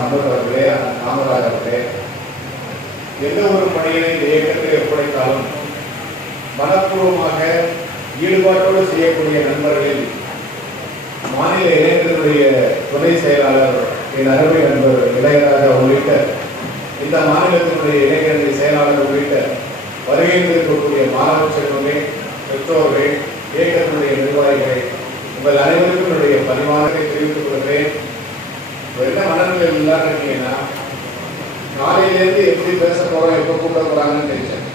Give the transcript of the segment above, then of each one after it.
சம்பத் அவர்களே, காமராஜ் அவர்களே, எந்த ஒரு பணியினை இந்த இயக்கத்தை ஒப்படைத்தாலும் மனப்பூர்வமாக ஈடுபாட்டோடு செய்யக்கூடிய நண்பர்களில் மாநில இளைஞர்களுடைய துணை செயலாளர் என் அருமை நண்பர் இளையராஜா உள்ளிட்ட இந்த மாநிலத்தினுடைய இளைஞர்கள் செயலாளர் உள்ளிட்ட வருகையில் இருக்கக்கூடிய மாணவ செல்வமே, பெற்றோர்கள், இயக்கத்தினுடைய நிர்வாகிகள், உங்கள் அனைவருக்கும் என்னுடைய பரிமாணத்தை தெரிவித்துக் கொள்கிறேன். என்ன மனநிலை இல்லாத இருக்கீங்கன்னா, காலையிலேருந்து எப்படி பேச போறோம், எப்போ கூப்பிட போறாங்கன்னு தெரிஞ்சேன்.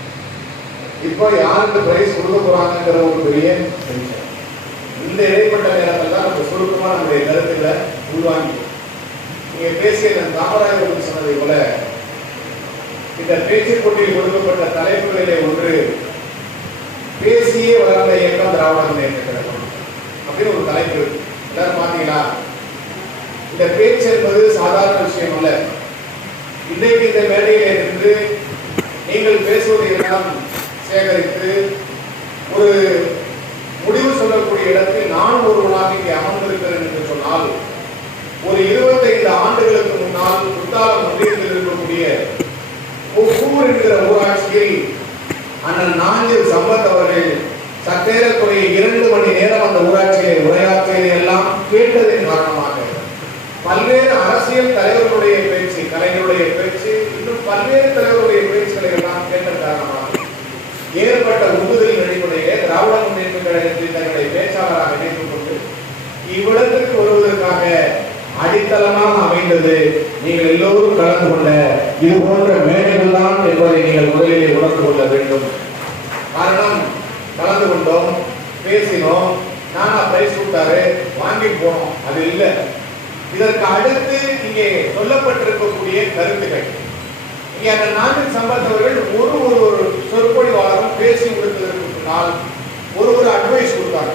இப்போ யாருக்கு பிரைஸ் கொடுக்க போறாங்கிற ஒரு பெரிய டென்ஷன். இந்த இடைப்பட்ட நேரத்தில் தான் நம்ம சுருக்கமாக நம்முடைய கருத்துக்களை உள்வாங்கி நீங்க பேசிய காமராஜர் சொன்னதை போல இந்த பேச்சு போட்டியில் கொடுக்கப்பட்ட தலைப்புகளிலே ஒன்று பேசியே வளர்ந்த இயக்கம் திராவிட முன்னேற்ற கழகம் அப்படின்னு ஒரு தலைப்பு. எல்லாரும் பார்த்தீங்களா? இந்த பேச்சு என்பது சாதாரண விஷயம் அல்ல. இன்றைக்கு இந்த மேடையிலே இருந்து நீங்கள் பேசுவதை எல்லாம் சேகரித்து ஒரு முடிவு சொல்லக்கூடிய இடத்தில் நான் ஒருவனாக இங்கே அமர்ந்திருக்கிறேன் என்று சொன்னால், ஒரு 25 ஆண்டுகளுக்கு முன்னால் குத்தாலம் ஒன்றியத்தில் இருக்கக்கூடிய ஒவ்வொரு என்கிற ஊராட்சியில் அண்ணன் நாஞ்சில் சம்பத் அவர்கள் சற்றேறக்குறைய 2 மணி நேரம் அந்த ஊராட்சியை உரையாற்றியதை எல்லாம் கேட்டதன் காரணமாக பல்வேறு அரசியல் தலைவர்களுடைய பேச்சு, கலைஞருடைய பேச்சு, இன்னும் பல்வேறு தலைவர்களுடைய பேச்சுக்களை எல்லாம் கேட்டதன் காரணமாக ஏற்பட்ட உந்துதலின் அடிப்படையே திராவிட முன்னேற்ற கழகத்தில் தங்களுடைய பேச்சாளராக இணைத்துக் கொண்டு இவ்விடத்திற்கு வருவதற்காக அடித்தளமாக அமைந்தது நீங்கள் எல்லோரும் கலந்து கொண்ட இது போன்ற மேடைகள் தான் என்பதை நீங்கள் முதலிலே உணர்ந்து கொள்ள வேண்டும். காரணம், கலந்து கொண்டோம், பேசினோம், நானா பிரைஸ் கொடுத்தாரு, வாங்கி போனோம், அது இல்லை. இதற்கு அடுத்து இங்கே சொல்லப்பட்டிருக்கக்கூடிய கருத்துக்கள், இங்கே அந்த நாஞ்சில் சம்பத் அவர்கள் ஒரு சொற்பொழிவாளரும் பேசி முடித்ததற்கு முன்னால் ஒரு அட்வைஸ் கொடுத்தாங்க.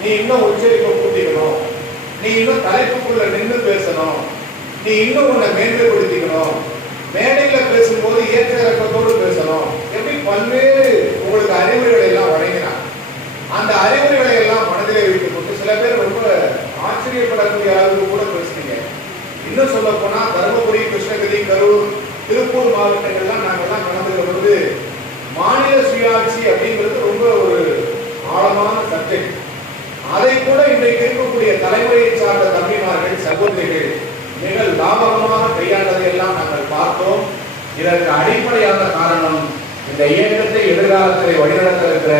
நீ இன்னும் உச்சரிப்பை கூட்டிக்கணும், நீ இன்னும் தலைப்புக்குள்ள நின்று பேசணும், நீ இன்னும் உன்னை மேன்மைப்படுத்திக்கணும், மேடையில பேசும்போது ஏற்ற இறக்கத்தோடு பேசணும், எப்படி பல்வேறு உங்களுக்கு அறிவுரைகளை எல்லாம் வழங்கினார். அந்த அறிவுரைகளை எல்லாம் மனதிலே வைத்துக் கொண்டு சில பேர் ரொம்ப ஆச்சரியப்படக்கூடிய அளவுக்கு கூட பேசுனீங்க. இன்னும் சொல்ல போனா தருமபுரி, கிருஷ்ணகிரி, கரூர், திருப்பூர் மாவட்டங்கள்லாம் நாங்கள்லாம் கலந்துக்கிற பொழுது மாநில சுயாட்சி அப்படிங்கிறது ரொம்ப ஒரு ஆழமான சப்ஜெக்ட். அதை கூட இன்றைக்கு இருக்கக்கூடிய தலைமுறையை சார்ந்த தம்பிமார்கள், சகோதரிகள் மிக லாபகமாக கையாண்டதை எல்லாம் நாங்கள் பார்த்தோம். இதற்கு அடிப்படையான காரணம், இந்த இயக்கத்தை எதிர்காலத்தில் வழிநடத்த இருக்கிற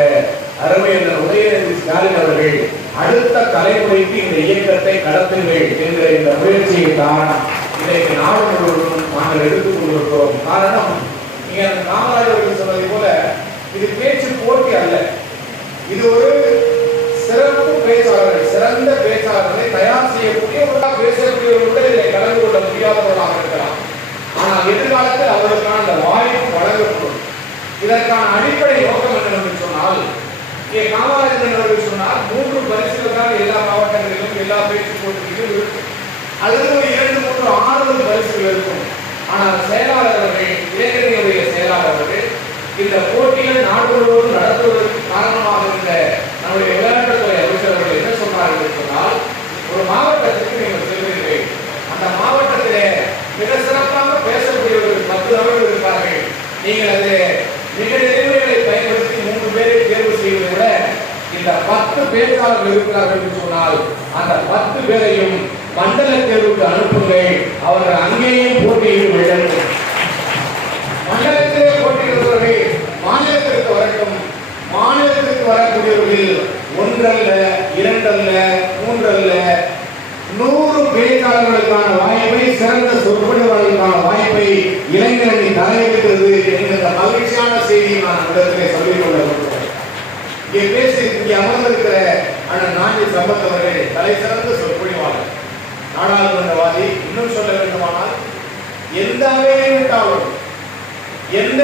அருமையான உதயநிதி ஸ்டாலின் அவர்கள் அடுத்த தலைமுறைக்கு இந்த இயக்கத்தை கடத்துங்கள் என்கிற இந்த முயற்சியை தான் இன்றைக்கு நாடு முழுவதும் நாங்கள் எடுத்துக் கொண்டிருக்கிறோம். காரணம், நீங்க காமராஜர் அவர்கள் சொன்னதை போல இது பேச்சு போட்டி அல்ல, இது ஒரு சிறப்பு பேச்சாளர்கள், சிறந்த பேச்சாளர்களை தயார் செய்யக்கூடிய பேசக்கூடியவர்களுடன் இதை கலந்து கொள்ள முடியாதவர்களாக இருக்கலாம். ஆனால் எதிர்காலத்தில் அவர்களுக்கான அந்த வாய்ப்பு வழங்கப்படும். இதற்கான அடிப்படை நோக்கம் என்னவென்று சொன்னால், இங்கே காமராஜர் அவர்கள் சொன்னால் 3 பரிசுகள் தான் எல்லா மாவட்டங்களிலும் எல்லா பேச்சு போட்டிகளிலும் இருக்கும். அல்லது ஒரு 2-3 ஆறுதல் பரிசுகள் இருக்கும். ஆனால் செயலாளர்கள், இளைஞர்களுடைய செயலாளர்கள் இந்த போட்டிகள் நாடு முழுவதும் நடத்துவதற்கு காரணமாக இருந்த நம்முடைய விளையாட்டுத்துறை அமைச்சர்கள் என்ன சொன்னார்கள் என்று சொன்னால், ஒரு மாவட்டத்துக்கு நீங்கள் செல்வீர்கள், அந்த மாவட்டத்திலே மிக சிறப்பாக பேசக்கூடியவர்கள் 10 நபர்கள் இருப்பார்கள். நீங்கள் அது மிக நெறிமுறைகளை பயன்படுத்தி 3 பேரை தேர்வு செய்வதை விட இந்த 10 பேச்சாளர்கள் இருக்கிறார்கள் என்று சொன்னால் அந்த 10 பேரையும் மண்டல தேர்வுக்கு அனுப்புங்கள். அவர்கள் அங்கேயே போட்டியில் விழட்டும். மண்டலத்திலே போட்டியிடுபவர்கள் மாநிலத்திற்கு வரட்டும். மாநிலத்திற்கு வரக்கூடியவர்கள் 1 அல்ல, 2 அல்ல, 3 அல்ல, 100 பேச்சாளர்களுக்கான வாய்ப்பை, சிறந்த சொற்பொழிவாளர்களுக்கான வாய்ப்பை இளைஞரணி தலையிடுகிறது என்கிற மகிழ்ச்சியான செய்தியை நான் இடத்திலே சொல்லிக் கொள்ள விரும்புகிறேன். இங்கே அமர்ந்திருக்கிற அண்ணன் நாஞ்சில் சம்பத் அவர்கள் தலை சிறந்த சொற்பொழிவாளர், நாடாளுமன்றவாதி. இன்னும் சொல்ல வேண்டுமானால் எந்த வேண்டாலும் எந்த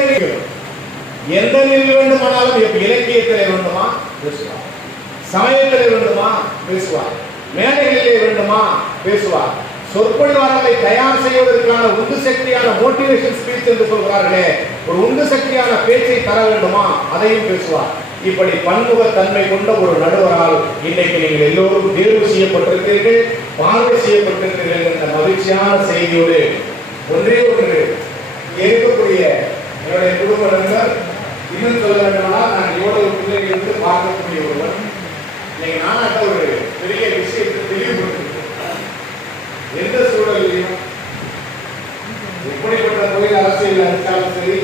நிலையில் வேண்டுமானாலும், இலக்கியத்திலே வேண்டுமா பேசுவார், சமயத்திலே வேண்டுமா பேசுவார், மேடைகளிலே வேண்டுமா பேசுவார். சொற்பொழிவாளர்களை தயார் செய்வதற்கான உந்து சக்தியான மோட்டிவேஷன் ஸ்பீச் என்று சொல்கிறார்களே, ஒரு உந்து சக்தியான பேச்சை தர வேண்டுமா அதையும் பேசுவார். இப்படி பன்முகத்தன்மை கொண்ட ஒரு நடுவரால் இன்றைக்கு நீங்கள் எல்லோரும் தேர்வு செய்யப்பட்டிருக்கிறீர்கள், பார்வை செய்யப்பட்டிருக்கிறீர்கள் என்ற மகிழ்ச்சியான செய்தியோடு ஒன்றே ஒன்று இருக்கக்கூடிய என்னுடைய குடும்ப நண்பர், இன்னும் சொல்ல வேண்டுமானால் நான் எவ்வளவு பிள்ளைகள் இருந்து பார்க்கக்கூடிய ஒருவர். இன்னைக்கு நானாட்ட ஒரு பெரிய விஷயத்தை தெளிவுபடுத்திருக்கேன். எந்த சூழலையும் எப்படிப்பட்ட கோயில் அரசியல் அடித்தாலும் சரி,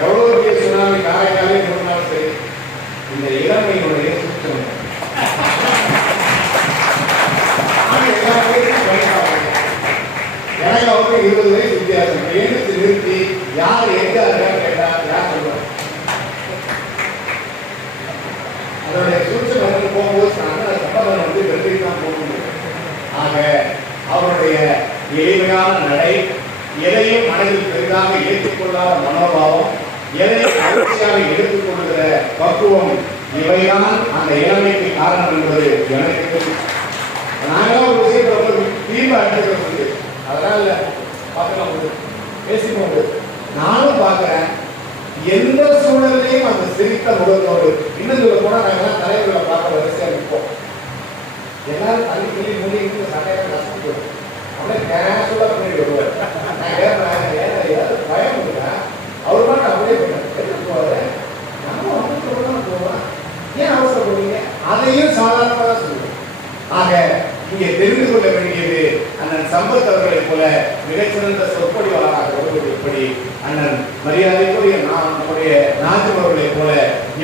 எவ்வளவு பெரிய சுனாமி காரைக்காலே போனாலும் சரி, இந்த இளமையினுடைய சுற்றம் எனக்கு அவருக்கு 20 வயசு வித்தியாசம். எழுந்து நிறுத்தி யார் எங்க கேட்டா யார் சொல்லுவாங்க. அதனுடைய சூழ்ச்சி போகும்போது சம்பந்தம் வந்து வெற்றி தான் போக முடியும். ஆக அவருடைய எளிமையான நடை, எதையும் மனதில் பெரிதாக ஏற்றுக்கொள்ளாத மனோபாவம், எதையும் மகிழ்ச்சியாக எடுத்துக்கொள்கிற பக்குவம், இவைதான் அந்த இளமைக்கு காரணம் என்பது எனக்கு. நாங்களாம் ஒரு விஷயத்தை ரொம்ப தீர்வு அடிக்கிறது, அதெல்லாம் இல்லை, பார்க்கலாம் பேசிக்கோங்க. நானும் பார்க்கிறேன், எந்த சூழலையும் அந்த சிரித்த முகத்தோடு. இன்னும் சொல்ல போனா நாங்கெல்லாம் தலைவர்களை பார்க்க வரிசையாக நிற்போம். எல்லாரும் தள்ளி சொல்லி மொழி சட்டையாக நஷ்டம் அப்படியே கேஷுவலா பண்ணி வருவார். நான் கேட்பேன், ஏதாவது பயம் இல்லை, அவர் மட்டும் அப்படியே எடுத்து போவாரு. நம்ம அவசரப்பட்டு போவோம், ஏன் அவசரப்படுவீங்க? அதையும் சாதாரணமாக தான் சொல்லுவோம். ஆக இங்கே தெரிந்து கொள்ள வேண்டியது, அண்ணன் சம்பத் அவர்களைப் போல மிகச்சிறந்த சொற்பொழிவாளராக வருவது எப்படி, அண்ணன் மரியாதைக்குரிய நம்முடைய நாஜிம் அவர்களைப் போல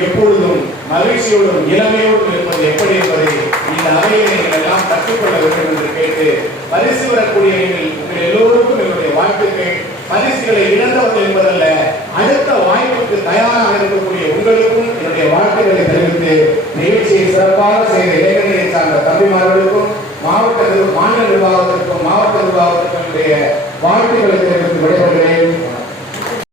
எப்பொழுதும் மகிழ்ச்சியோடும் இளமையோடும் இருப்பது எப்படி என்பதை இந்த அவையை நீங்கள் எல்லாம் கற்றுக்கொள்ள வேண்டும் என்று கேட்டு, பரிசு வரக்கூடிய நீங்கள் உங்கள் எல்லோருக்கும் என்னுடைய வாழ்த்துக்கள். பரிசுகளை இழந்தவர்கள் என்பதல்ல, அடுத்த வாய்ப்புக்கு தயாராக இருக்கக்கூடிய உங்களுக்கும் என்னுடைய வாழ்த்துக்களை தெரிவித்து, நிகழ்ச்சியை சிறப்பாக செய்த இளைஞர்களை சார்ந்த தம்பிமார்களுக்கும் மாவட்ட மாநில நிர்வாகத்திற்கும் மாவட்ட நிர்வாகத்திற்கும் வாழ்த்துக்களை தெரிவித்து விடைபெறுகிறேன்.